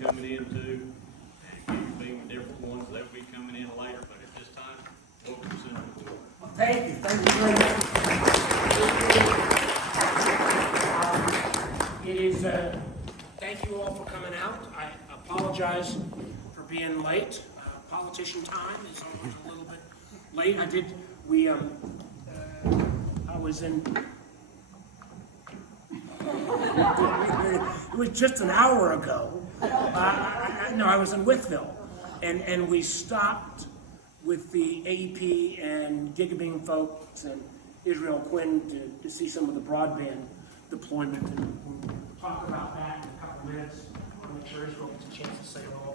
coming in too. And being different ones, they'll be coming in later, but at this time, welcome to Central Florida. Well, thank you very much. It is, thank you all for coming out. I apologize for being late. Politician time is always a little bit late. I was in, it was just an hour ago. I was in Withville, and we stopped with the AEP and Gigabeam folks and Israel Quinn to see some of the broadband deployment. And we'll talk about that in a couple minutes. I want to make sure Israel gets a chance to say hello.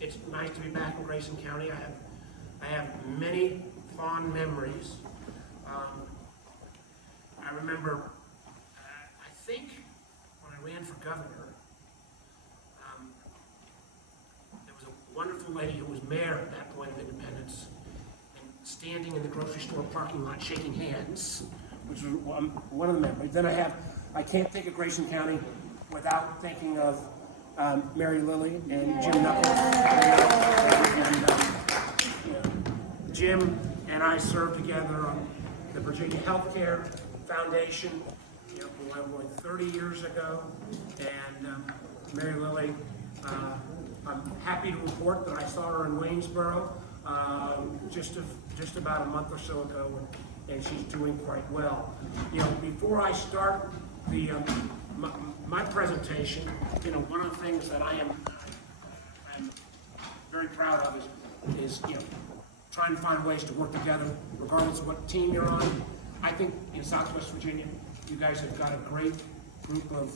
It's nice to be back in Grayson County. I have many fond memories. I remember, I think when I ran for governor, there was a wonderful lady who was mayor at that point of independence, and standing in the grocery store parking lot shaking hands, which was one of the memories. Then I can't think of Grayson County without thinking of Mary Lilly and Jim Knuckles. Jim and I served together on the Virginia Healthcare Foundation, going 30 years ago. And Mary Lilly, I'm happy to report that I saw her in Waynesboro just about a month or so ago, and she's doing quite well. Before I start my presentation, one of the things that I'm very proud of is trying to find ways to work together, regardless of what team you're on. I think in Southwest Virginia, you guys have got a great group of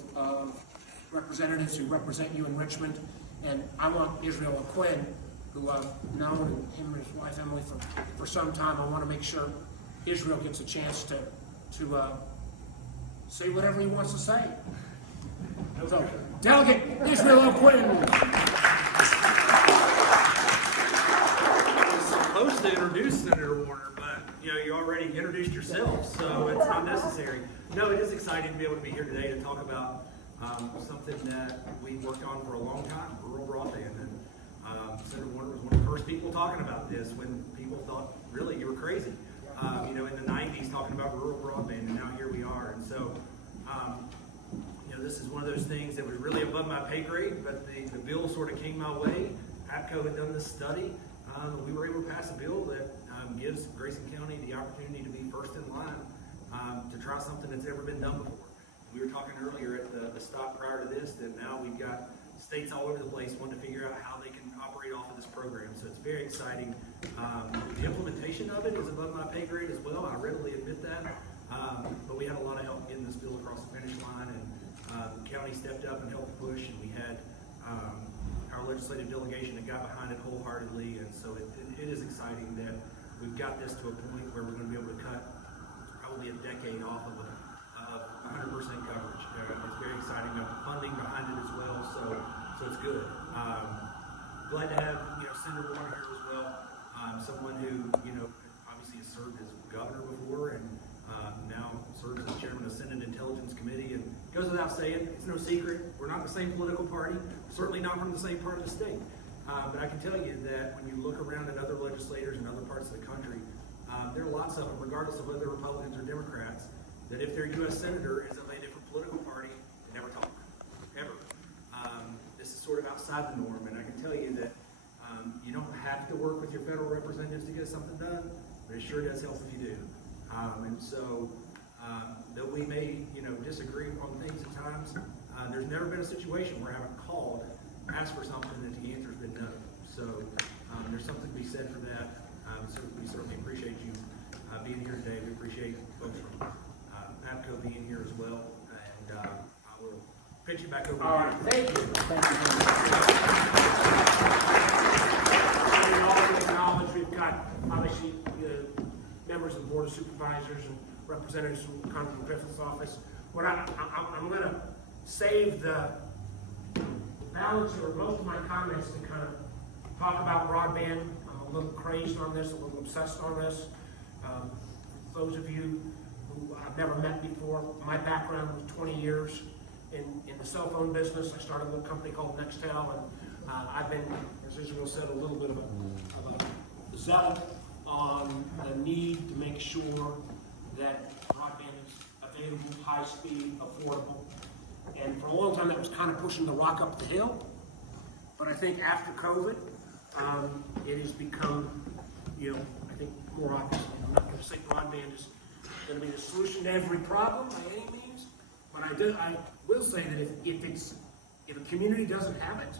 representatives who represent you in Richmond, and I want Israel Quinn, who I've known, him and his wife Emily for some time. I want to make sure Israel gets a chance to say whatever he wants to say. So, Delegate Israel Quinn. Supposed to introduce Senator Warner, but you already introduced yourself, so it's not necessary. No, it is exciting to be able to be here today to talk about something that we worked on for a long time, rural broadband. And Senator Warner was one of the first people talking about this when people thought, really, you were crazy. In the 90s talking about rural broadband, and now here we are. And so, this is one of those things that was really above my pay grade, but the bill sort of came my way. APCO had done this study. We were able to pass a bill that gives Grayson County the opportunity to be first in line to try something that's never been done before. We were talking earlier at the stop prior to this that now we've got states all over the place wanting to figure out how they can operate off of this program. So it's very exciting. The implementation of it is above my pay grade as well. I readily admit that. But we had a lot of help getting this bill across the finish line, and the county stepped up and helped push, and we had our legislative delegation that got behind it wholeheartedly, and so it is exciting that we've got this to a point where we're going to be able to cut probably a decade off of 100% coverage. It's very exciting. We have funding behind it as well, so it's good. Glad to have Senator Warner here as well. Someone who obviously has served as governor before, and now serves as chairman of the Senate Intelligence Committee. And it goes without saying, it's no secret, we're not the same political party, certainly not from the same part of the state. But I can tell you that when you look around at other legislators in other parts of the country, there are lots of them, regardless of whether they're Republicans or Democrats, that if their U.S. senator is of a different political party, they never talk, ever. This is sort of outside the norm, and I can tell you that you don't have to work with your federal representatives to get something done, but it sure does help if you do. And so, though we may, disagree on things at times, there's never been a situation where I haven't called, asked for something, that the answer's been no. So, there's something to be said for that. So we certainly appreciate you being here today. We appreciate folks from APCO being here as well. And I will pitch it back over to you. All right, thank you. Thank you very much. All the knowledge we've got, obviously, members of the Board of Supervisors and representatives from Congressman Griffith's office. What I'm going to save the balance or most of my comments to kind of talk about broadband. I'm a little crazed on this, a little obsessed on this. Those of you who I've never met before, my background was 20 years in the cell phone business. I started a little company called Nextel, and I've been, as Israel said, a little bit of a zealot on the need to make sure that broadband is available, high speed, affordable. And for a long time, that was kind of pushing the rock up the hill. But I think after COVID, it has become, I think more obvious. I'm not going to say broadband is going to be the solution to every problem by any means, but I will say that if a community doesn't have it,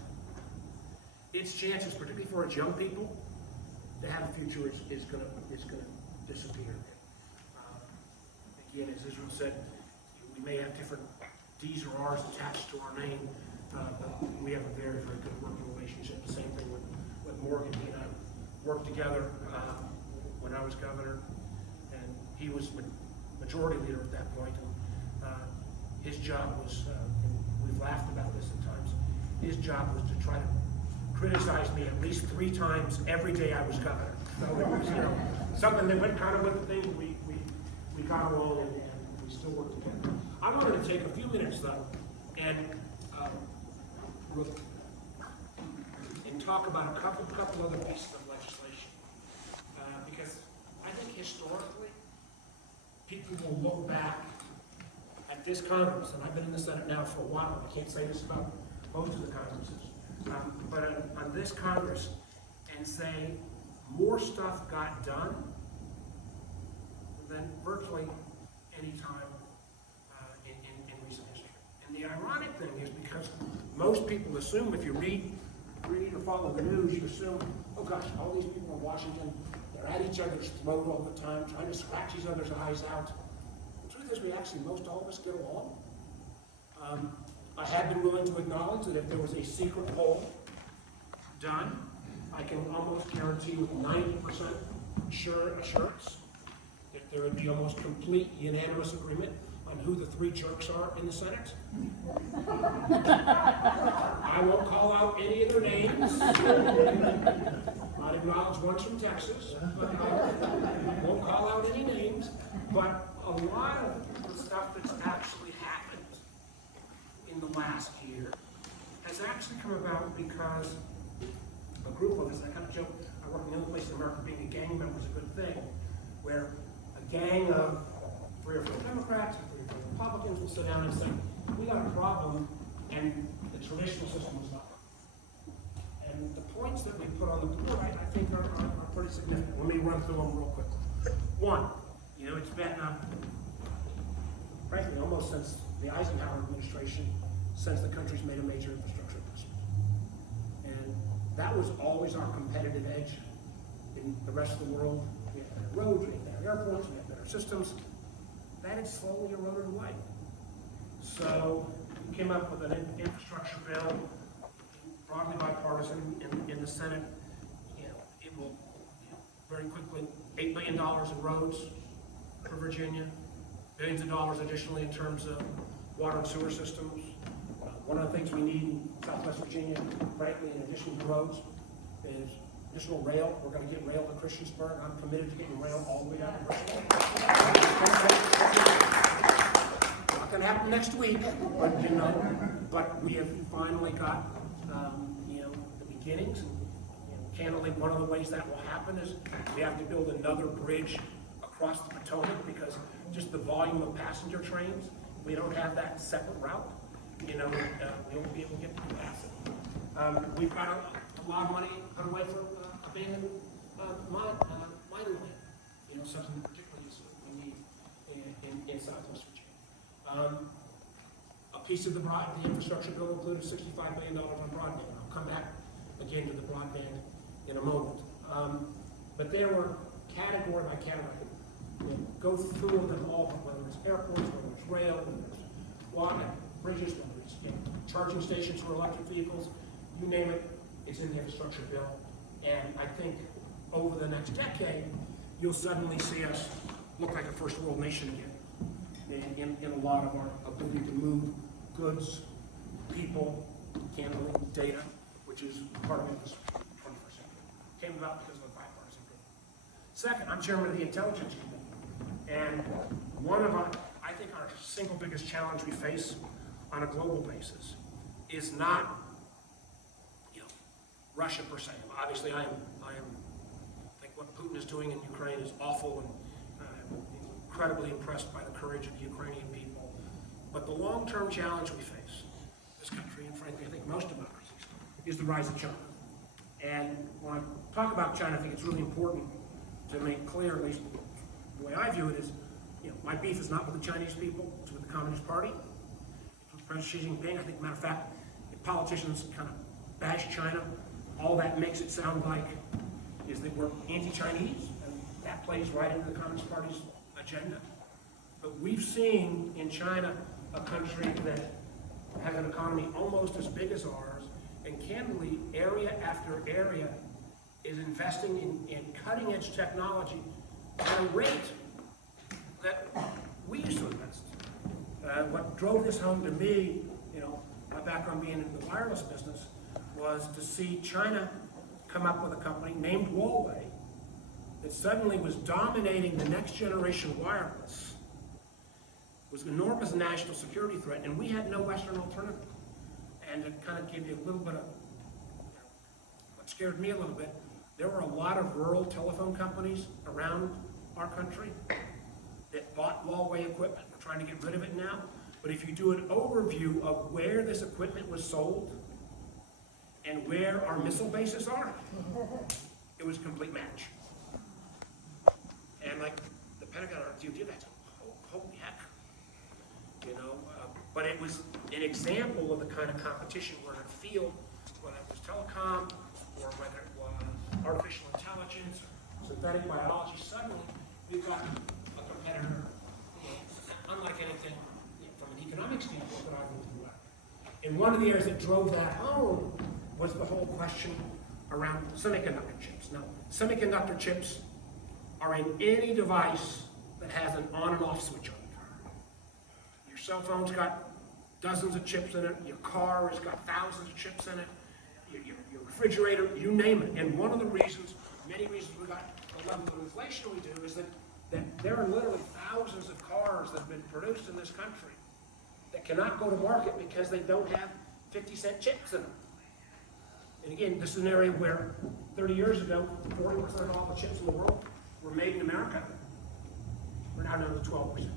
its chances, particularly for its young people, to have a future is going to disappear. Again, as Israel said, we may have different D's or R's attached to our name, but we have a very, very good working relationship. The same thing with Morgan. He and I worked together when I was governor, and he was majority leader at that point. And his job was, and we've laughed about this at times, his job was to try to criticize me at least 3 times every day I was governor. So it was, something that went kind of with the thing. We got along and we still work together. I wanted to take a few minutes though and talk about a couple other pieces of legislation because I think historically people will look back at this Congress, and I've been in the Senate now for a while. I can't say this about most of the Congresses, but on this Congress, and say more stuff got done than virtually any time in recent history. And the ironic thing is because most people assume, if you read or follow the news, you assume, oh gosh, all these people in Washington, they're at each other's throat all the time, trying to scratch each other's eyes out. The truth is, we actually, most all of us get along. I have been willing to acknowledge that if there was a secret poll done, I can almost guarantee with 90% assurance that there would be almost complete unanimous agreement on who the 3 jerks are in the Senate. I won't call out any of their names. I'd acknowledge one's from Texas, but I won't call out any names. But a lot of the stuff that's actually happened in the last year has actually come about because a group of us, I kind of joke, I work in the other place in America, being a gang member is a good thing, where a gang of 3 or 4 Democrats or 3 or 4 Republicans will sit down and say, we got a problem, and the traditional system is not. And the points that we put on the board, I think, are pretty significant. Let me run through them real quickly. One, it's been, frankly, almost since the Eisenhower administration, since the country's made a major infrastructure investment. And that was always our competitive edge in the rest of the world. We had better roads, we had better airports, we had better systems. That had slowly eroded away. So we came up with an infrastructure bill, broadly bipartisan in the Senate. It will very quickly, $8 billion in roads for Virginia, billions of dollars additionally in terms of water and sewer systems. One of the things we need in Southwest Virginia, frankly, in addition to roads, is additional rail. We're going to get rail to Christiansburg. I'm committed to getting rail all the way down to Bristol. Not going to happen next week, but we have finally got, the beginnings. And candidly, one of the ways that will happen is we have to build another bridge across the Potomac because just the volume of passenger trains, we don't have that separate route. We won't be able to get the capacity. We've got a lot of money put away for abandoned mining land. Something particularly we need in Southwest Virginia. A piece of the infrastructure bill included $65 billion on broadband. I'll come back again to the broadband in a moment. But there were category by category. Go through them all, whether it's airports, whether it's rail, whether it's water, bridges, whether it's charging stations for electric vehicles, you name it, it's in the infrastructure bill. And I think over the next decade, you'll suddenly see us look like a first world nation again in a lot of our ability to move goods, people, candidly, data, which is part of this 21st century. Came about because of a bipartisan group. Second, I'm chairman of the Intelligence Committee. And one of our, I think our single biggest challenge we face on a global basis is not, Russia per se. Obviously, I think what Putin is doing in Ukraine is awful, and I'm incredibly impressed by the courage of the Ukrainian people. But the long-term challenge we face, this country, and frankly, I think most democracies, is the rise of China. And when I talk about China, I think it's really important to make clear, at least the way I view it is, my beef is not with the Chinese people, it's with the Communist Party, it's with President Xi Jinping. I think, matter of fact, if politicians kind of bash China, all that makes it sound like is that we're anti-Chinese, and that plays right into the Communist Party's agenda. But we've seen in China a country that has an economy almost as big as ours, and candidly, area after area is investing in cutting-edge technology at a rate that we used to invest. What drove this home to me, my background being in the wireless business, was to see China come up with a company named Huawei that suddenly was dominating the next generation wireless. It was an enormous national security threat, and we had no Western alternative. And to kind of give you a little bit of what scared me a little bit, there were a lot of rural telephone companies around our country that bought Huawei equipment. We're trying to get rid of it now. But if you do an overview of where this equipment was sold and where our missile bases are, it was a complete match. And like the Pentagon RTO, that's holy heck. But it was an example of the kind of competition where in a field, whether it was telecom or whether it was artificial intelligence or synthetic biology, suddenly we've got a competitor, unlike anything from an economic standpoint that I've lived through. And one of the areas that drove that home was the whole question around semiconductor chips. Now, semiconductor chips are in any device that has an on and off switch on it. Your cell phone's got dozens of chips in it. Your car has got thousands of chips in it. Your refrigerator, you name it. And one of the reasons, many reasons we got the level of inflation we do is that there are literally thousands of cars that have been produced in this country that cannot go to market because they don't have 50-cent chips in them. And again, this is an area where 30 years ago, 40% of all the chips in the world were made in America. We're now down to 12%.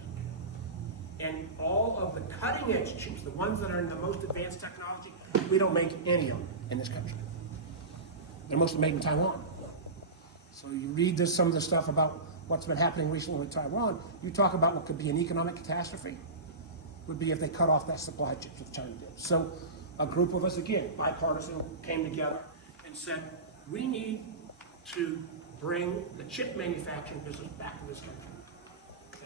And all of the cutting-edge chips, the ones that are in the most advanced technology, we don't make any of them in this country. They're mostly made in Taiwan. So you read some of the stuff about what's been happening recently with Taiwan, you talk about what could be an economic catastrophe, would be if they cut off that supply chain that China did. So a group of us, again, bipartisan, came together and said, we need to bring the chip manufacturing business back to this country.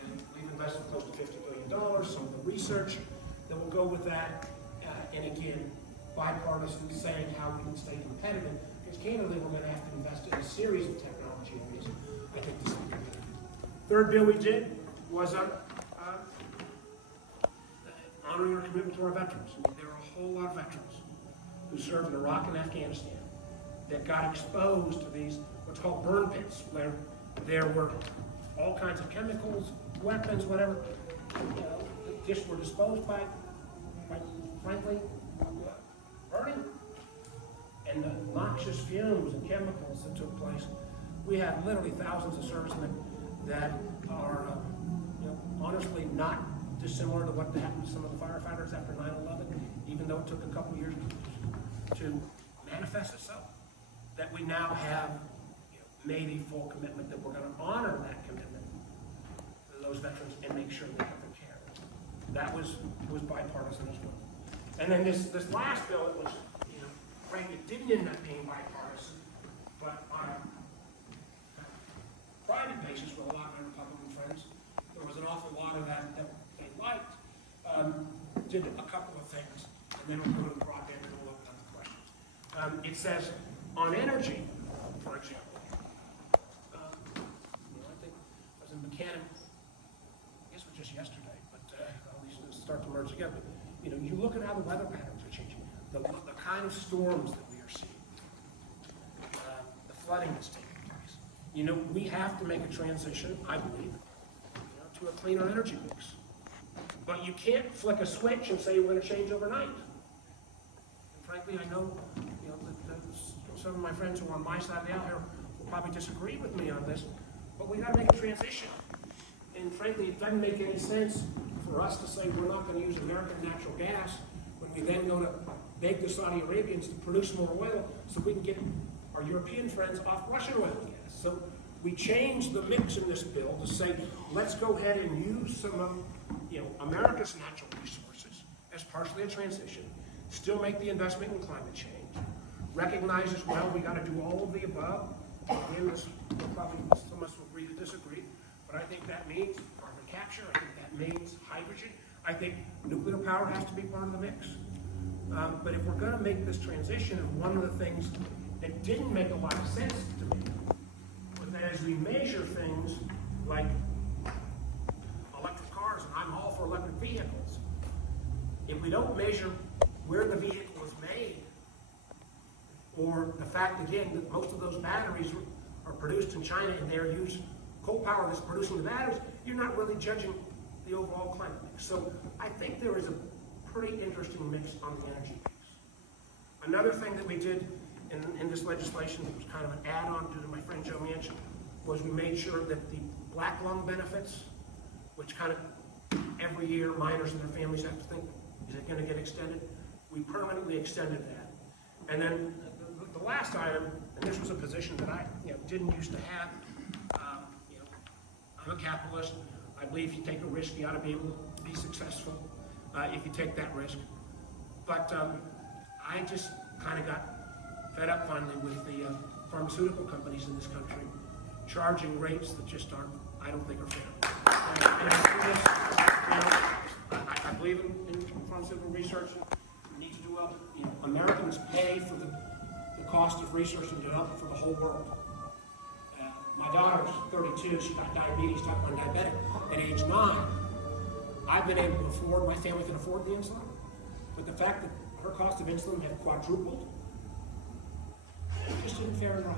And we've invested close to $50 billion, some of the research that will go with that, and again, bipartisan saying how we can stay competitive, because candidly, we're going to have to invest in a series of technology areas, I think, to stay competitive. Third bill we did was honoring our commitment to our veterans. I mean, there are a whole lot of veterans who served in Iraq and Afghanistan that got exposed to these, what's called burn pits, where there were all kinds of chemicals, weapons, whatever, that just were disposed by frankly, burning. And the noxious fumes and chemicals that took place, we have literally thousands of servicemen that are, honestly not dissimilar to what happened to some of the firefighters after 9/11, even though it took a couple years to manifest itself. That we now have made a full commitment that we're going to honor that commitment to those veterans and make sure they have their care. That was bipartisan as well. And then this last bill, it was, frankly, it didn't end up being bipartisan, but on a private basis with a lot of my Republican friends, there was an awful lot of that they liked. Did a couple of things, and then we'll go to the broadband and we'll open up the questions. It says, on energy, for example, I think I was in Buchanan, I guess it was just yesterday, but all these things start to merge together. You look at how the weather patterns are changing, the kind of storms that we are seeing, the flooding that's taking place. We have to make a transition, I believe, to a cleaner energy mix. But you can't flick a switch and say you're going to change overnight. And frankly, I know, that some of my friends who are on my side of the aisle here will probably disagree with me on this, but we got to make a transition. And frankly, it doesn't make any sense for us to say we're not going to use American natural gas when we then go to beg the Saudi Arabians to produce more oil so we can get our European friends off Russian oil and gas. So we changed the mix in this bill to say, let's go ahead and use some of America's natural resources as partially a transition, still make the investment in climate change, recognize as well we got to do all of the above. Again, probably some of us will agree to disagree, but I think that means carbon capture, I think that means hydrogen, I think nuclear power has to be part of the mix. But if we're going to make this transition, and one of the things that didn't make a lot of sense to me was that as we measure things like electric cars, and I'm all for electric vehicles, if we don't measure where the vehicle was made, or the fact, again, that most of those batteries are produced in China and they're used coal power that's producing the batteries, you're not really judging the overall climate mix. So I think there is a pretty interesting mix on the energy mix. Another thing that we did in this legislation that was kind of an add-on due to my friend Joe Manchin was we made sure that the black lung benefits, which kind of every year miners and their families have to think, is it going to get extended? We permanently extended that. And then the last item, and this was a position that I didn't used to have. I'm a capitalist. I believe if you take a risk, you ought to be able to be successful if you take that risk. But I just kind of got fed up finally with the pharmaceutical companies in this country charging rates that just aren't, I don't think are fair. I believe in pharmaceutical research. We need to do well. Americans pay for the cost of research and development for the whole world. My daughter's 32, she got diabetes, type 1 diabetic, at age 9. I've been able to afford, my family can afford the insulin, but the fact that her cost of insulin had quadrupled, it just isn't fair and right.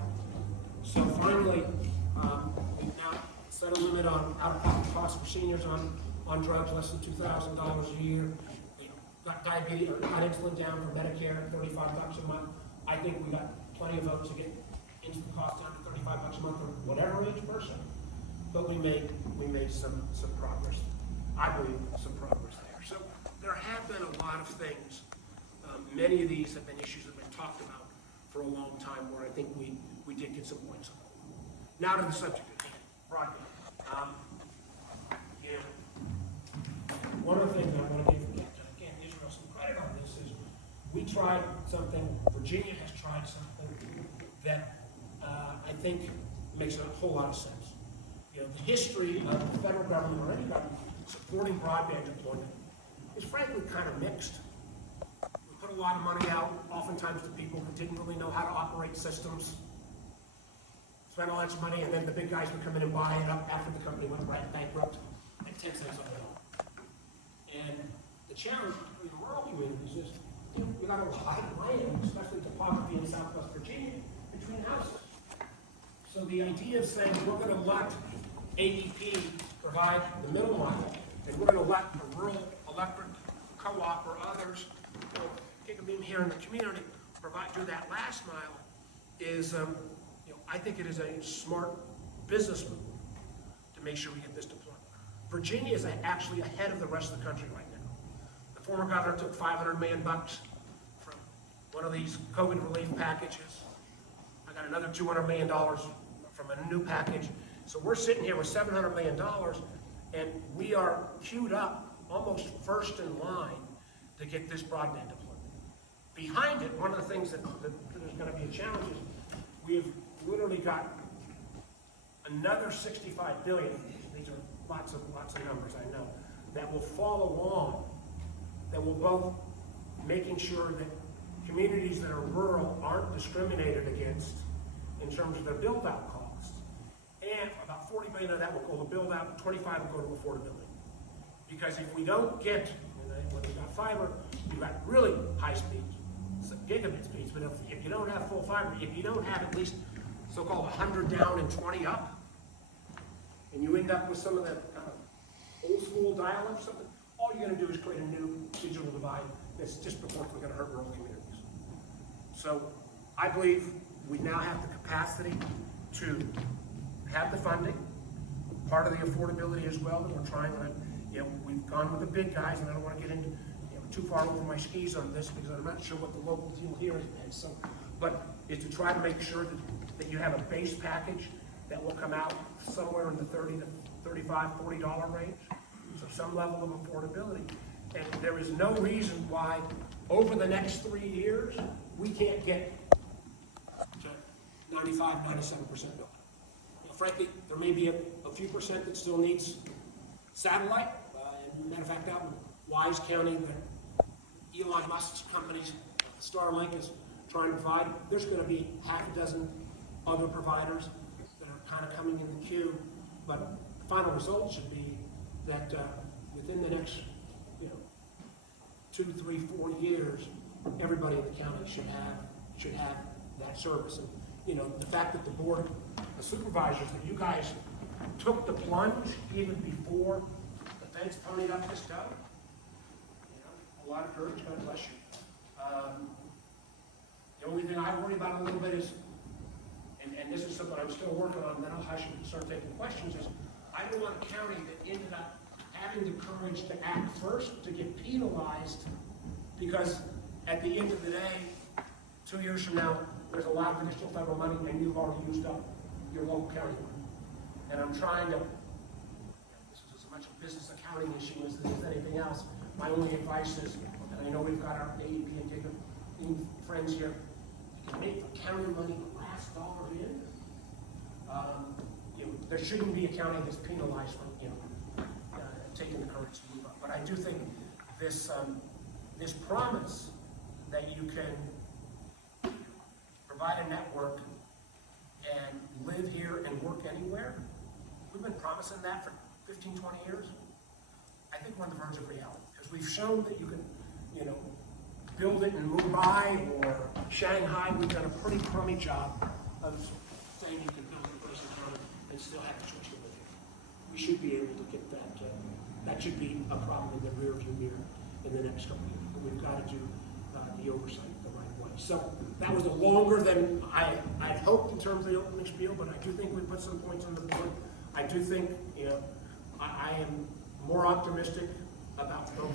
So finally, we've now set a limit on out-of-pocket costs for seniors on drugs less than $2,000 a year. Got diabetes, or got insulin down for Medicare, $35 a month. I think we got plenty of votes to get insulin costs down to $35 a month for whatever age person. But we made some progress. I believe some progress there. So there have been a lot of things. Many of these have been issues that have been talked about for a long time where I think we did get some points on. Now to the subject of broadband. One of the things I want to give again Israel some credit on this is we tried something, Virginia has tried something that I think makes a whole lot of sense. The history of the federal government or any government supporting broadband deployment is frankly kind of mixed. We put a lot of money out, oftentimes to people who didn't really know how to operate systems, spent all that money, and then the big guys would come in and buy it up after the company went bankrupt at 10 cents on the dollar. And the challenge in the rural communities is we got a lot of land, especially topography in Southwest Virginia, between houses. So the idea of saying we're going to let AEP provide the middle mile, and we're going to let a rural electric co-op or others, Gigabeam here in the community, do that last mile is, I think it is a smart business move to make sure we get this deployed. Virginia is actually ahead of the rest of the country right now. The former governor took $500 million from one of these COVID relief packages. I got another $200 million from a new package. So we're sitting here with $700 million, and we are queued up almost first in line to get this broadband deployment. Behind it, one of the things that is going to be a challenge is we've literally got another $65 billion. These are lots of numbers, I know, that will follow along, that will both making sure that communities that are rural aren't discriminated against in terms of their build-out costs. And about $40 billion of that will go to build-out, 25 will go to affordability. Because if we don't get, when we've got fiber, you've got really high speeds, gigabit speeds, but if you don't have full fiber, if you don't have at least so-called 100 down and 20 up, and you end up with some of that old school dial-up, all you're gonna do is create a new digital divide that's disproportionately gonna hurt rural communities. So I believe we now have the capacity to have the funding, part of the affordability as well that we're trying to, we've gone with the big guys, and I don't want to get into too far over my skis on this because I'm not sure what the local deal here is. So, but it's to try to make sure that you have a base package that will come out somewhere in the $30 to $35, $40 range. So some level of affordability. And there is no reason why over the next 3 years, we can't get to 95, 97% built. Frankly, there may be a few percent that still needs satellite. Matter of fact, out in Wise County, Elon Musk's company, Starlink, is trying to provide. There's going to be half a dozen other providers that are kind of coming in the queue. But the final result should be that within the next 2, 3, 4 years, everybody in the county should have that service. And the fact that the board of supervisors, that you guys took the plunge even before the feds ponied up this dough, a lot of courage. God bless you. The only thing I worry about a little bit is, and this is something I'm still working on, and then I'll hush and start taking questions, is I don't want a county that ended up having the courage to act first to get penalized, because at the end of the day, 2 years from now, there's a lot of additional federal money and you've already used up your local county money. And I'm trying to, this is as much a business accounting issue as anything else. My only advice is, and I know we've got our AEP and Jacob friends here, you can make the county money the last dollar in. There shouldn't be a county that's penalized for taking the courage to move up. But I do think this this promise that you can provide a network and live here and work anywhere, we've been promising that for 15, 20 years. I think we're on the verge of reality, because we've shown that you can, build it in Mumbai or Shanghai. We've done a pretty crummy job of saying you can build it in Grayson County and still have a choice to live here. We should be able to get that. That should be a problem in the rear view mirror in the next couple of years. But we've got to do the oversight the right way. So that was a longer than I had hoped in terms of the opening spiel, but I do think we put some points on the board. I do think, I am more optimistic about both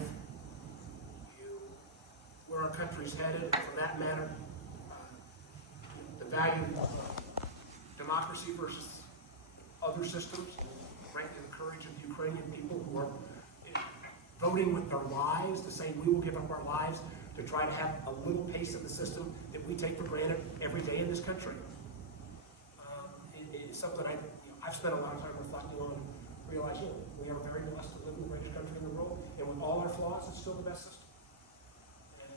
where our country's headed, and for that matter, the value of democracy versus other systems, frankly, the courage of the Ukrainian people who are voting with their lives to say we will give up our lives to try to have a little piece of the system that we take for granted every day in this country. It's something I've spent a lot of time reflecting on, realizing we are very blessed to live in the greatest country in the world, and with all our flaws, it's still the best system. And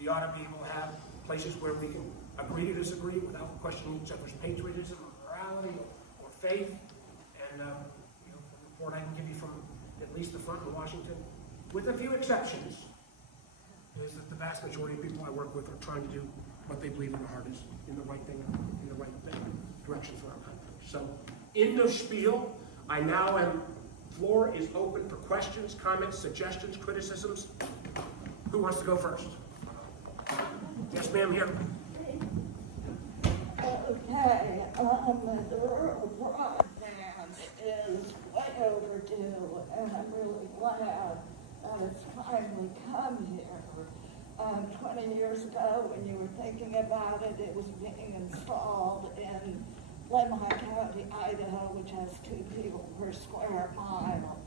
we ought to be able to have places where we can agree to disagree without questioning each other's patriotism or morality or faith. And the report I can give you from at least the front in Washington, with a few exceptions, is that the vast majority of people I work with are trying to do what they believe in their heart is in the right thing, in the right direction for our country. So, in the spiel, I now am, floor is open for questions, comments, suggestions, criticisms. Who wants to go first? Yes, ma'am, here. Okay, the rural broadband is way overdue, and I'm really glad it's finally come here. 20 years ago, when you were thinking about it, it was being installed in Lemhi County, Idaho, which has 2 people per square mile.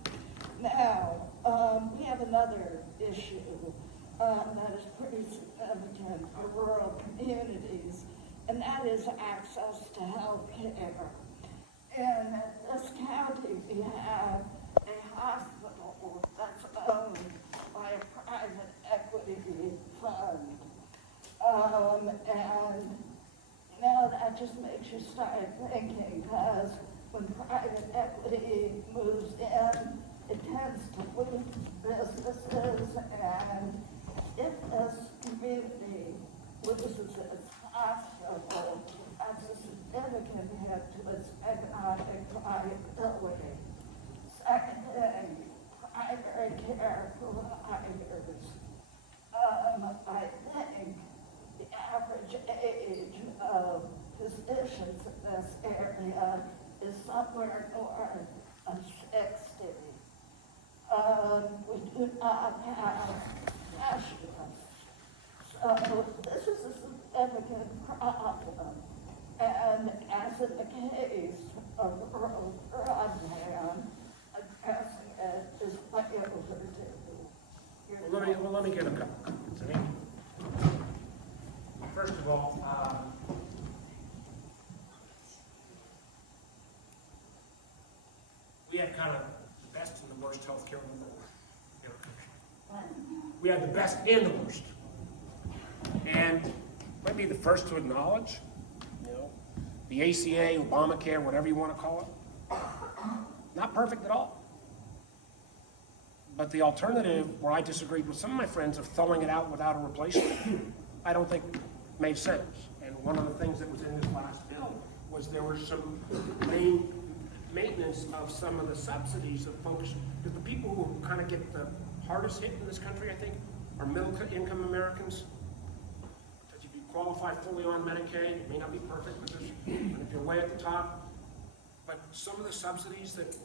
Now, we have another issue that is pretty significant for rural communities, and that is access to health care. In this county, we have a hospital that's owned by a private equity fund. And that just makes you start thinking, because when private equity moves in, it tends to lose businesses, and if this community loses its hospital, that's a significant hit to its economic viability. Second thing, primary care conditions in this area is somewhere north of 60. We do not have specialists. So this is a significant problem. And as in the case of rural broadband, addressing it is way overdue. Let me give a couple comments. I mean, first of all, we had kind of the best and the worst healthcare in the world in our country. We had the best and the worst. And might be the first to acknowledge, you know, the ACA, Obamacare, whatever you want to call it, not perfect at all. But the alternative, where I disagreed with some of my friends, of throwing it out without a replacement, I don't think made sense. And one of the things that was in this last bill was there were some maintenance of some of the subsidies of folks, because the people who kind of get the hardest hit in this country, I think, are middle-income Americans. That you qualify fully on Medicaid, it may not be perfect, but if you're way at the top. But some of the subsidies that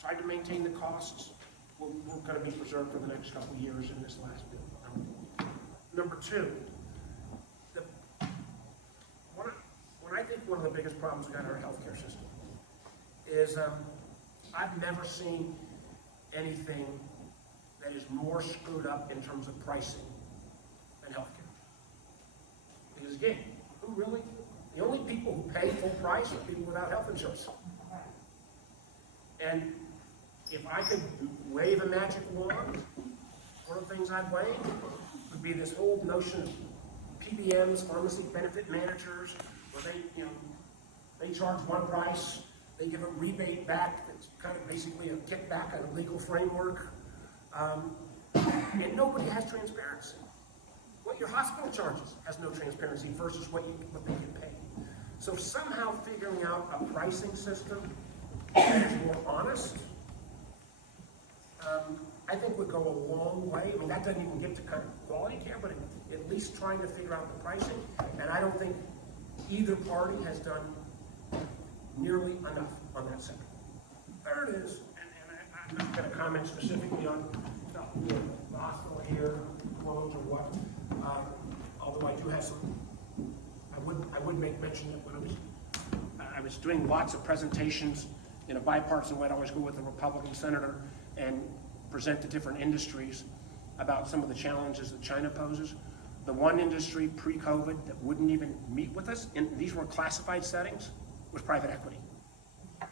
tried to maintain the costs were going to be preserved for the next couple of years in this last bill. Number two, what I think one of the biggest problems we got in our healthcare system is I've never seen anything that is more screwed up in terms of pricing than healthcare. Because again, who really? The only people who pay full price are people without health insurance. And if I could wave a magic wand, one of the things I'd wave would be this whole notion of PBMs, pharmacy benefit managers, where they charge one price, they give a rebate back that's kind of basically a kickback on a legal framework, and nobody has transparency. What your hospital charges has no transparency versus what they get paid. So somehow figuring out a pricing system that is more honest, I think would go a long way. I mean, that doesn't even get to kind of quality care, but at least trying to figure out the pricing. And I don't think either party has done nearly enough on that second. Third is, and I'm not going to comment specifically on the hospital here, quotes or what, although I do have some, I would make mention that when I was doing lots of presentations in a bipartisan way. I'd always go with a Republican senator and present to different industries about some of the challenges that China poses. The one industry pre-COVID that wouldn't even meet with us, and these were classified settings, was private equity. Now,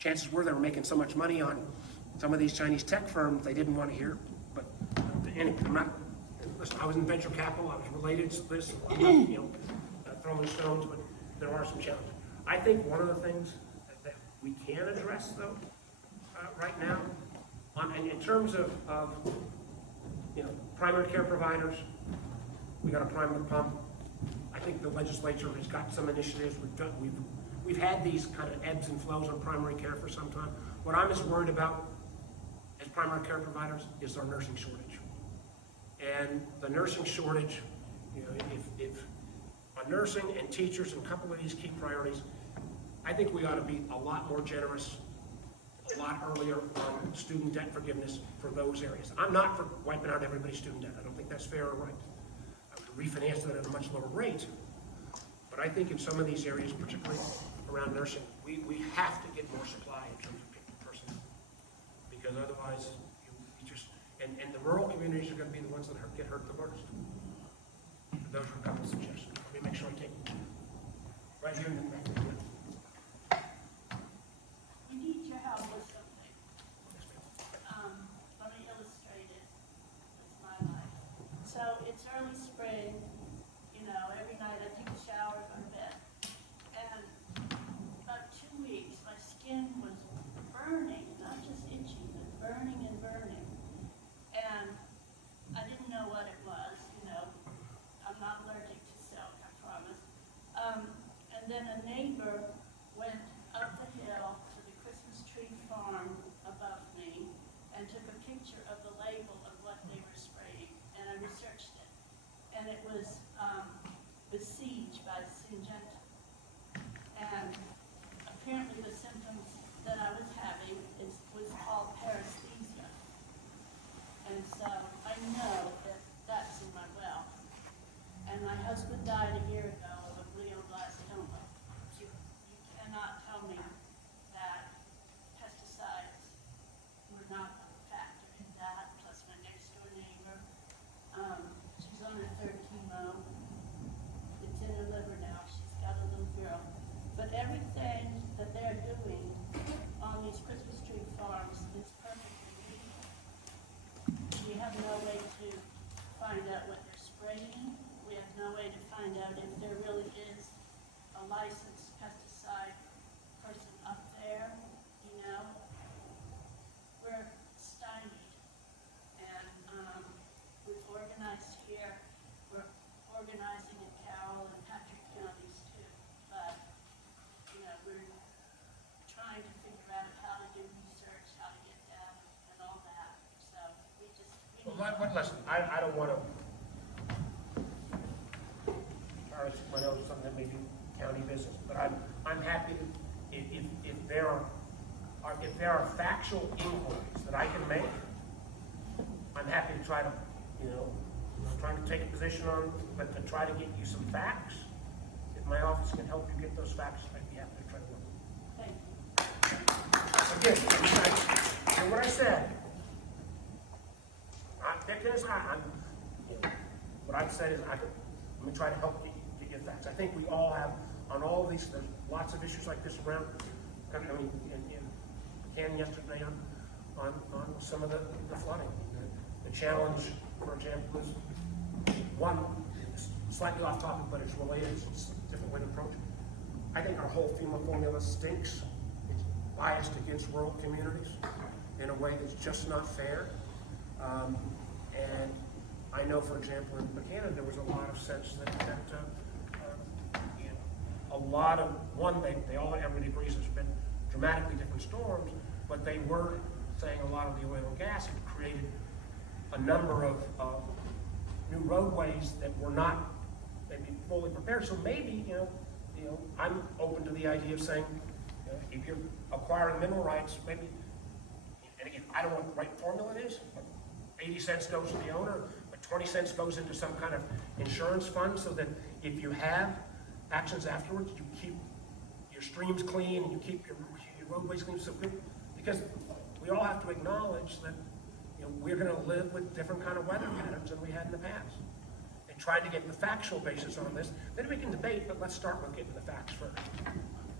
chances were they were making so much money on some of these Chinese tech firms they didn't want to hear. But anyway, listen, I was in venture capital, I was related to this, I'm not, throwing stones, but there are some challenges. I think one of the things that we can address, though, right now, in terms of primary care providers, we got a primary pump. I think the legislature has got some initiatives. We've had these kind of ebbs and flows on primary care for some time. What I'm as worried about as primary care providers is our nursing shortage. And the nursing shortage, if on nursing and teachers and a couple of these key priorities, I think we ought to be a lot more generous, a lot earlier on student debt forgiveness for those areas. I'm not for wiping out everybody's student debt. I don't think that's fair or right. I would refinance that at a much lower rate. But I think in some of these areas, particularly around nursing, we have to get more supply in terms of personnel. Because otherwise, you just, and the rural communities are going to be the ones that get hurt the worst. Those are a couple of suggestions. Let me make sure I take right here in the back. We need your help with something. Let me illustrate it. It's my life. So it's early spring. Every night I take a shower, go to bed. And about 2 weeks, my skin was burning, not just itching, but burning and burning. And I didn't know what it was. I'm not allergic to silk, I promise. And then a neighbor went up the hill to the Christmas tree farm above me and took a picture of the label of what they were spraying, and I researched it. And it was besieged by Syngenta. And apparently the symptoms that I was having was called paresthesia. And so I know that that's in my well. And my husband died a year ago of glioblastoma. You cannot tell me that pesticides were not a factor in that, plus my next door neighbor. She's on her third chemo. It's in her liver now. She's got a little girl. But everything that they're doing on these Christmas tree farms is perfectly legal. We have no way to find out what they're spraying. We have no way to find out if there really is a licensed pesticide person up there, you know. We're stymied. And we've organized here. We're organizing in Carroll and Patrick counties too. But, you know, we're trying to figure out how to do research, how to get data, and all that. So we Listen, I don't want to try to my nose something that may be county business, but I'm happy to, if there are factual inquiries that I can make, I'm happy to try to, you know, I'm not trying to take a position on, but to try to get you some facts. If my office can help you get those facts, I'd be happy to try to work. thank you. Again, and what I said, what I've said is I'm going to try to help you to get facts. I think we all have, on all of these, there's lots of issues like this around. I mean, Ken yesterday on some of the flooding. The challenge, for example, is one, slightly off topic, but it's related. It's a different way to approach it. I think our whole FEMA formula stinks. It's biased against rural communities in a way that's just not fair. And I know, for example, in Buchanan, there was a lot of sense that you know, a lot of, everybody agrees there's been dramatically different storms, but they were saying a lot of the oil and gas had created a number of new roadways that were not maybe fully prepared. So maybe, you know, I'm open to the idea of saying, if you're acquiring mineral rights, maybe, and again, I don't know what the right formula is, but 80 cents goes to the owner, but 20 cents goes into some kind of insurance fund so that if you have actions afterwards, you keep your streams clean and you keep your roadways clean. So because we all have to acknowledge that, you know, we're going to live with different kind of weather patterns than we had in the past. And trying to get the factual basis on this, then we can debate, but let's start with getting the facts first.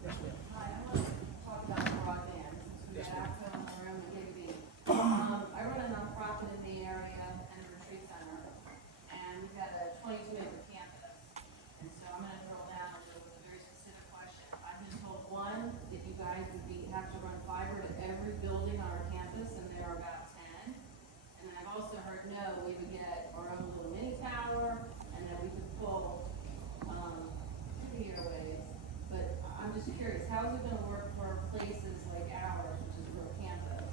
Yes, ma'am. Hi, I want to talk about broadband. Yes, We ma'am. got APCO in the room and Gibby. I run a nonprofit in the area and a retreat center, and we've got a 22-acre campus. And so I'm going to drill down into a very specific question. I've been told, one, that you guys would have to run fiber to every building on our campus, and there are about 10. And then I've also heard, no, we would get our own little mini tower, and then we could pull computer waves. But I'm just curious, how is it going to work for places like ours, which is rural campus?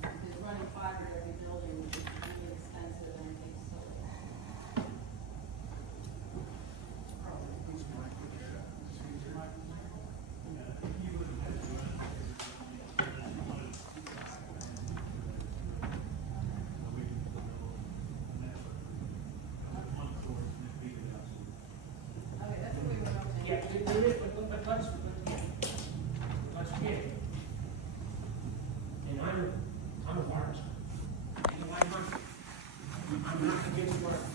Because running fiber to every building is really expensive and takes so long. Okay, that's what we were hoping. Yeah, but let's get. And I'm a wireless guy. You know, I'm not against wireless.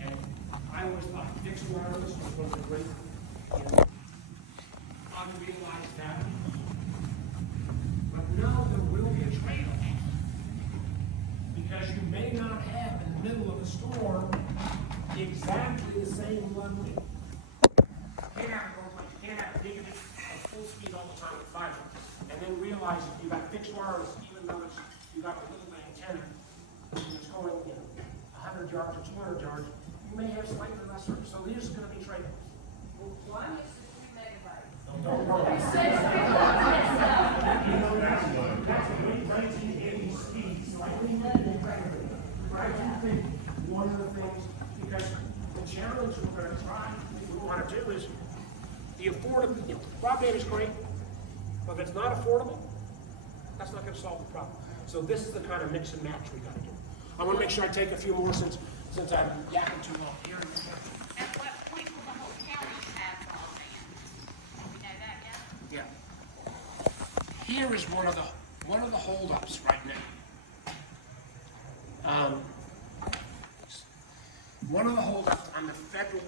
And I always thought fixed wireless was one of the great, you know, unrealized values. But now there will be a trade-off. Because you may not have in the middle of a storm exactly the same level. You can't have a gigabit of full speed all the time with fiber, and then realize if you got fixed wireless, even though you got a little antenna, it's going 100 yards or 200 yards, you may have slightly lesser. So there's going to be trade-offs. Well, I'm used to 3 megabytes. Don't worry. You know that's a great 1980s speed. So I think we can do better. But I do think one of the things, because the challenge we're gonna try, what we wanna do is, the affordable, broadband is great, but if it's not affordable, that's not gonna solve the problem. So this is the kind of mix and match we gotta do. I wanna make sure I take a few more since I'm yapping too long here. At what point will the whole county have broadband? Do we know that yet? Yeah. Here is one of the holdups right now. One of the holdups on the federal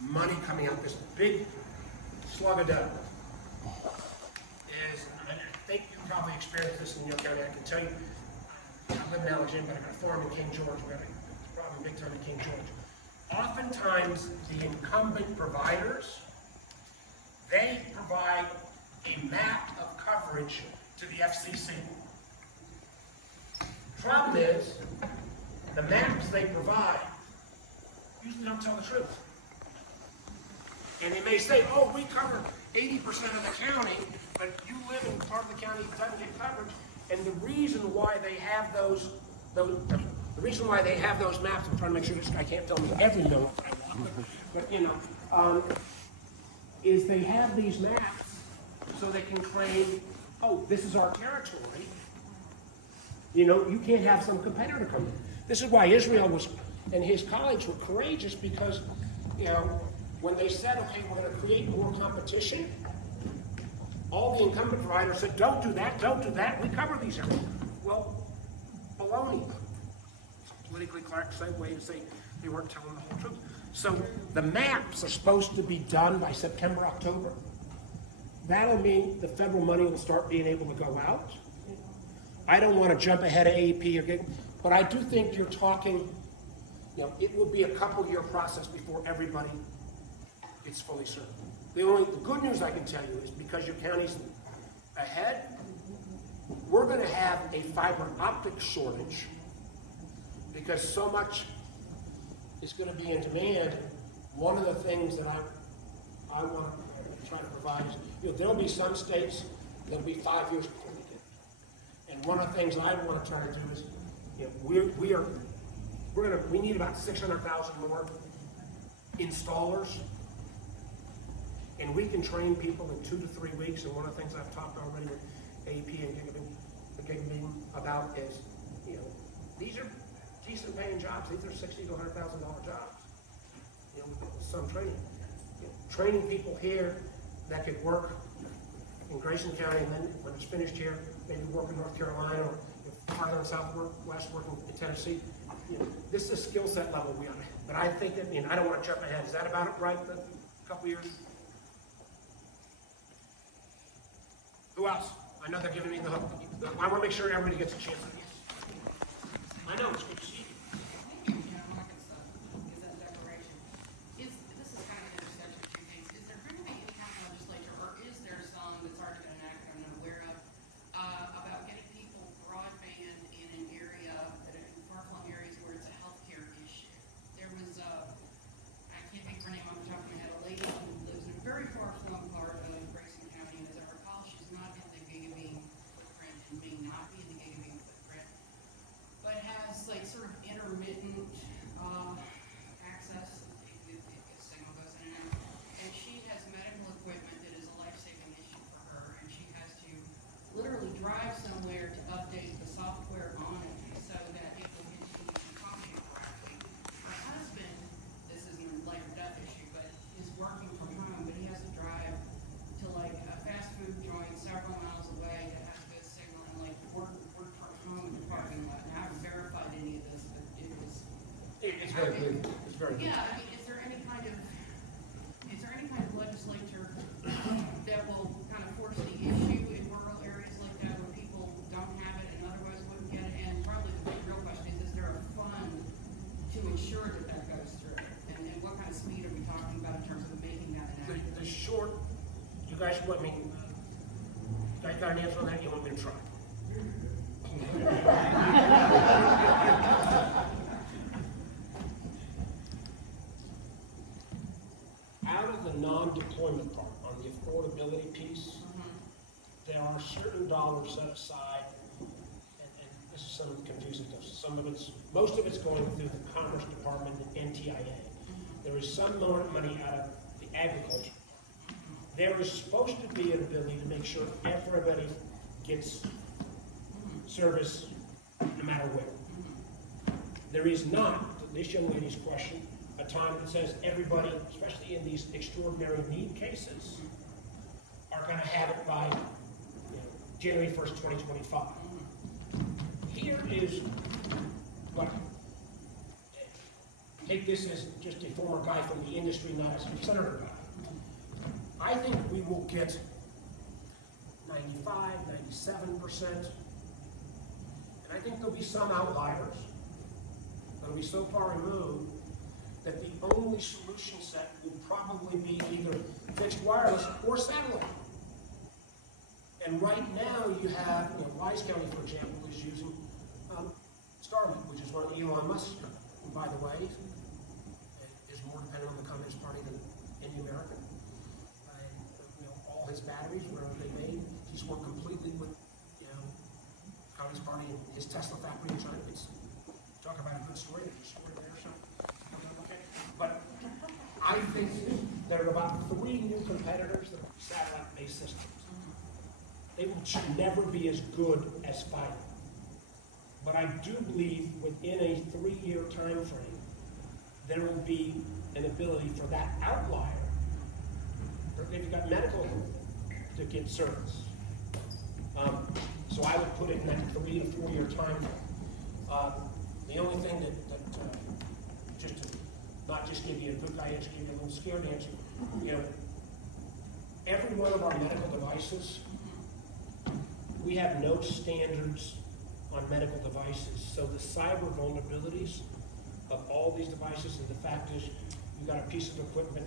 money coming out, this big slug of dough, is, and I think you probably experienced this in your county, I can tell you, I live in Alexandria, but I got a farm in King George, we have a problem big time in King George. Oftentimes, the incumbent providers, they provide a map of coverage to the FCC. Problem is, the maps they provide usually don't tell the truth. And they may say, oh, we cover 80% of the county, but you live in part of the county that doesn't get coverage. And the reason why they have those maps, I'm trying to make sure this guy can't tell me every note I want, but is they have these maps so they can claim, oh, this is our territory. You know, you can't have some competitor come in. This is why Israel and his colleagues were courageous, because, you know, when they said, okay, we're going to create more competition, all the incumbent providers said, don't do that, we cover these areas. Well, baloney. It's a politically correct way to say they weren't telling the whole truth. So the maps are supposed to be done by September, October. That'll mean the federal money will start being able to go out. I don't want to jump ahead of AEP, but I do think you're talking, you know, it will be a couple-year process before everybody gets fully served. The good news I can tell you is, because your county's ahead, we're going to have a fiber optic shortage, because so much is going to be in demand. One of the things that I want to try to provide is, you know, there'll be some states that'll be 5 years before we get it. And one of the things I want to try to do is, you know, we need about 600,000 more installers, and we can train people in 2 to 3 weeks. And one of the things I've talked already with AEP and Gigabit about is, you know, these are decent paying jobs. These are $60,000 to $100,000 jobs. You know, with some training. You know, training people here that could work in Grayson County, and then when it's finished here, maybe work in North Carolina, or farther in Southwest, working in Tennessee. You know, this is a skill set level we are at. But I think that, I don't want to jump ahead. Is that about it, right? A couple years? Who else? I know they're giving me the hook. I want to make sure everybody gets a chance. I know, it's good to see you. This is kind of an intersection of two things. Is there going to be any kind of legislature, or is there some that's already been enacted I'm not aware of, about getting people broadband in an area, far-flung areas where it's a healthcare issue? There was, I can't think of her name off the top of my head, a lady who lives in a very far-flung part of Grayson County, and as I recall, she's not in the Gigabit footprint and may not be in the Gigabit footprint, but has like sort of intermittent access if signal goes in and out. And she has medical equipment that is a life-saving issue for her, and she has to literally drive somewhere to update the software on it so that it will continue to function correctly. Her husband, this isn't a life or death issue, but is working from home, but he has to drive to like a fast food joint several miles away that has good signal and like work from home in the parking lot. Now, I haven't verified any of this, but it was. It's very good. It's very good. Yeah, I mean, is there any kind of legislature that will kind of force the issue in rural areas like that where people don't have it and otherwise wouldn't get it? And probably the real question is there a fund to ensure that that goes through? And what kind of speed are we talking about in terms of making that an act? The short, you guys want me, you guys got an answer on that? You want me to try? Out of the non-deployment part, on the affordability piece, there are certain dollars set aside, and this is some confusing stuff. Most of it's going through the Commerce Department and NTIA. there is some more money out of the agriculture. There is supposed to be an ability to make sure everybody gets service no matter where. There is not, to this young lady's question, a time that says everybody, especially in these extraordinary need cases, are going to have it by January 1st, 2025. Here is what, take this as just a former guy from the industry, not as a senator guy. I think we will get 95, 97%, and I think there'll be some outliers that'll be so far removed that the only solution set will probably be either fixed wireless or satellite. And right now you have, Wise County, for example, is using Starlink, which is one of Elon Musk's, who, by the way, is more dependent on the Communist Party than any American. All his batteries, wherever they made, he's worked completely with, Communist Party and his Tesla factory in China. It's, talk about a good story, there's a story there, so, okay. But I think there are about 3 new competitors that are satellite-based systems. They should never be as good as fiber. But I do believe within a 3-year time frame, there will be an ability for that outlier, if you've got medical, to get service. So I would put it in that 3 to 4 year time frame. The only thing that just to not just give you a good answer, give you a little scared answer, every one of our medical devices, we have no standards on medical devices. So the cyber vulnerabilities of all these devices, and the fact is, you've got a piece of equipment,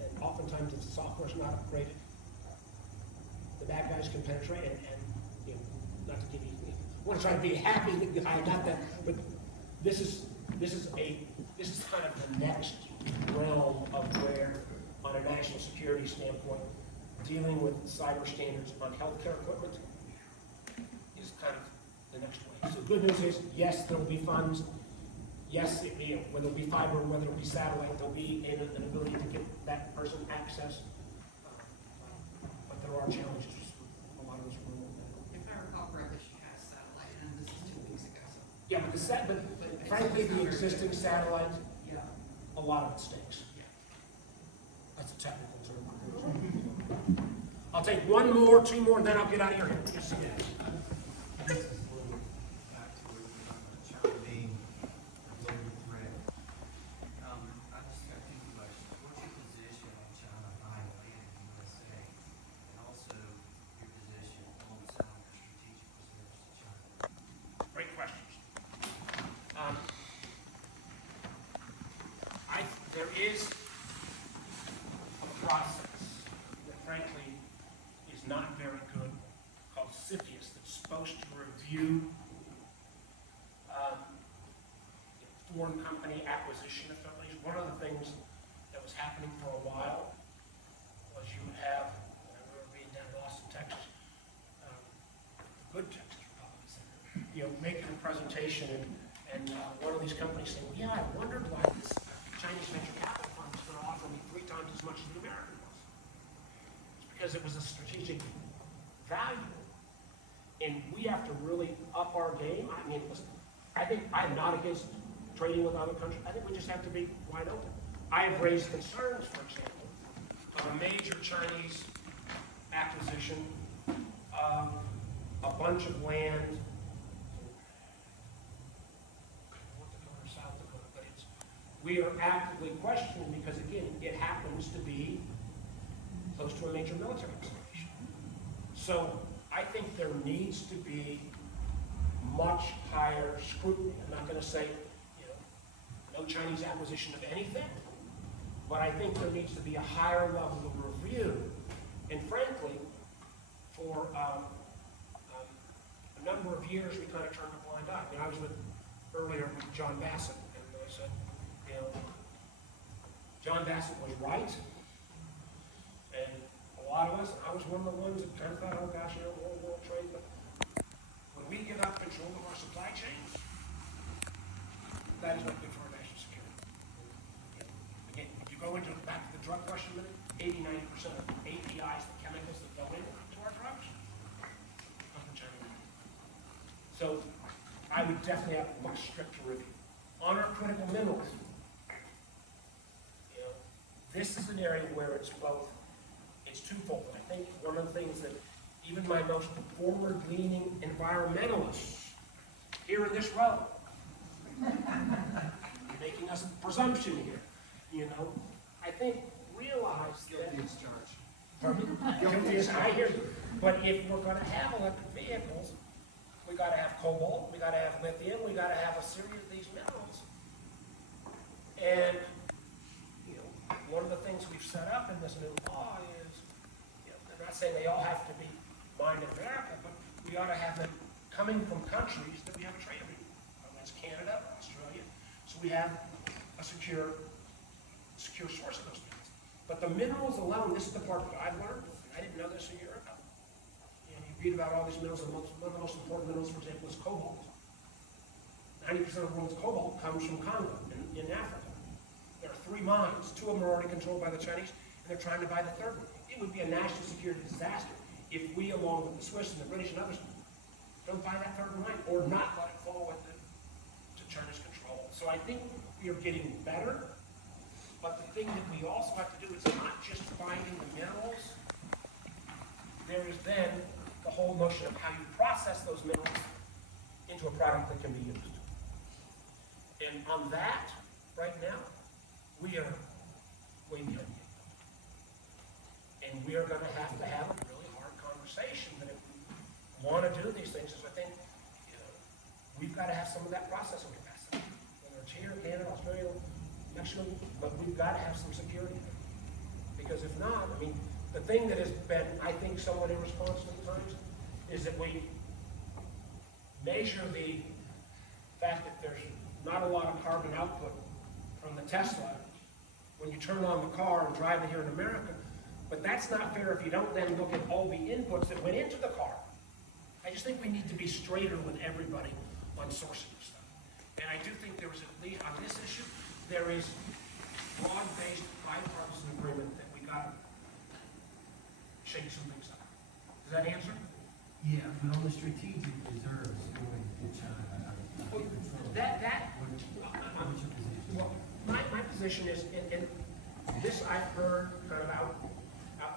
and oftentimes if the software's not upgraded, the bad guys can penetrate, and not to give you, I want to try to be happy that I got that, but this is kind of the next realm of where, on a national security standpoint, dealing with cyber standards on healthcare equipment is kind of the next way. So the good news is, yes, there will be funds. Yes, whether it be fiber or whether it be satellite, there'll be an ability to get that person access. But there are challenges with a lot of this remote. If I recall correctly, she has satellite, and this is 2 weeks ago. So. Yeah, but frankly, the existing satellite, Yeah. a lot of it stinks. Yeah. That's a technical term. I'll take 1 more, 2 more, and then I'll get out of here. Yes, it is. This is a little back to where we're talking about China being a global threat. I just got 2 questions. What's your position on China buying land in the USA? And also your position on selling their strategic reserves to China? Great questions. There is a process that frankly is not very good called CFIUS that's supposed to review foreign company acquisition authorities. One of the things that was happening for a while was you would have, when we were being down in Austin, Texas, good Texas Republic Center, making a presentation and one of these companies saying, well, yeah, I wondered why this Chinese venture capital fund was going to offer me 3 times as much as the American was. It's because it was a strategic value. And we have to really up our game. I mean, listen, I think I'm not against trading with other countries. I think we just have to be wide open. I have raised concerns, for example, of a major Chinese acquisition of a bunch of land, North Dakota or South Dakota, but we are actively questioning because, again, it happens to be close to a major military installation. So I think there needs to be much higher scrutiny. I'm not going to say, no Chinese acquisition of anything, but I think there needs to be a higher level of review. And frankly, for a number of years, we kind of turned a blind eye. I was earlier with John Bassett, and I said, John Bassett was right, and a lot of us, I was one of the ones that kind of thought, oh gosh, world trade, but when we get up control of our supply chains, that is not good for our national security. Again, go into, back to the drug question a minute, 80–90% of APIs, the chemicals that go into our drugs, come from China. So I would definitely have a much stricter review. On our critical minerals, you know, this is an area where it's both, it's twofold. I think one of the things that even my most forward-leaning environmentalists here in this row, making us a presumption here, you know, I think realize that. Guilty as charged. Pardon me? Guilty as, I hear you. But if we're gonna have electric vehicles, we gotta have cobalt, we gotta have lithium, we gotta have a series of these minerals. And, you know, one of the things we've set up in this new law is, you know, I'm not saying they all have to be mined in America, but we ought to have them coming from countries that we have a trade agreement. That's Canada, Australia. So we have a secure source of those things. But the minerals alone, this is the part that I've learned, and I didn't know this a year ago. You know, you read about all these minerals, and one of the most important minerals, for example, is cobalt. 90% of the world's cobalt comes from Congo in Africa. There are 3 mines. 2 of them are already controlled by the Chinese, and they're trying to buy the 3rd one. It would be a national security disaster if we, along with the Swiss and the British and others, don't buy that 3rd mine or not let it fall to China's control. So I think we are getting better, but the thing that we also have to do is not just finding the minerals. There is then the whole notion of how you process those minerals into a product that can be used. And on that, right now, we are way behind. And we are going to have a really hard conversation that if we want to do these things, is I think, you know, we've got to have some of that processing capacity. Whether it's here, Canada, Australia, Mexico, but we've got to have some security there. Because if not, I mean, the thing that has been, I think, somewhat irresponsible at times is that we measure the fact that there's not a lot of carbon output from the Tesla when you turn on the car and drive it here in America. But that's not fair if you don't then look at all the inputs that went into the car. I just think we need to be straighter with everybody on sourcing of stuff. And I do think there was, at least on this issue, there is broad-based bipartisan agreement that we got to shake some things up. Does that answer? Yeah, but on the strategic reserves going to China, Well, what's your position? Well, my position is, and this I've heard kind of out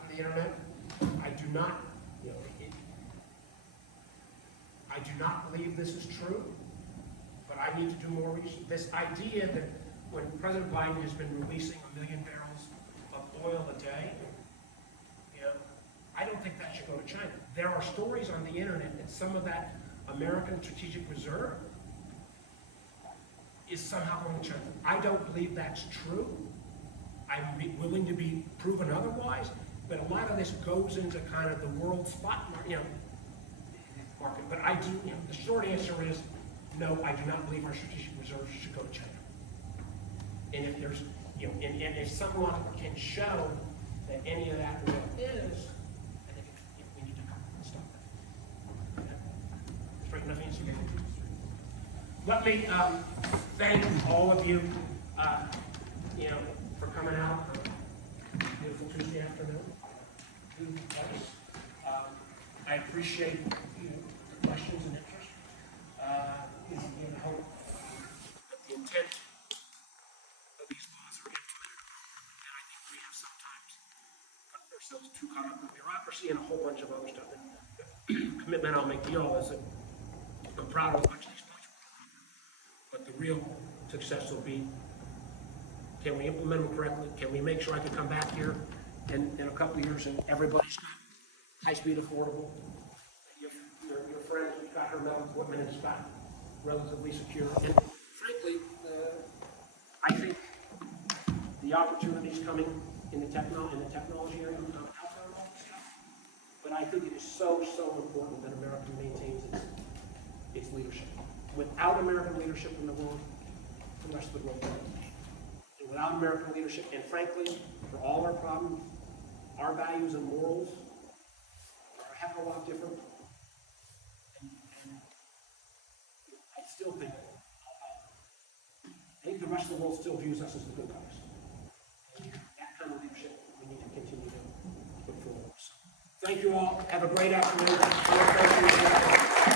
in the internet. I do not, you know, I do not believe this is true, but I need to do more research. This idea that when President Biden has been releasing 1 million barrels of oil a day, you know, I don't think that should go to China. There are stories on the internet that some of that American strategic reserve is somehow going to China. I don't believe that's true. I'm willing to be proven otherwise, but a lot of this goes into kind of the world spot market, you know, market. But I do, you know, the short answer is no, I do not believe our strategic reserves should go to China. And if there's, you know, and if someone can show that any of that oil is, I think we need to come and stop that. Okay? Straight enough answer. Let me thank all of you, you know, for coming out on a beautiful Tuesday afternoon. I appreciate, you know, the questions and interest. You know, and I hope that the intent of these laws are implemented. And I think we have sometimes got ourselves too caught up with bureaucracy and a whole bunch of other stuff. And the commitment I'll make to you all is that I'm proud of a bunch of these points. But the real success will be, can we implement them correctly? Can we make sure I can come back here in a couple of years and everybody's got high-speed affordable? Your friend who's got her metal equipment has got relatively secure. And frankly, I think the opportunities coming in the technology area are coming out there and all this stuff. But I think it is so important that America maintains its leadership. Without American leadership in the world, the rest of the world won't. And without American leadership, and frankly, for all our problems, our values and morals are a heck of a lot different. And I still think, the rest of the world still views us as the good guys. Thank you all. Have a great afternoon.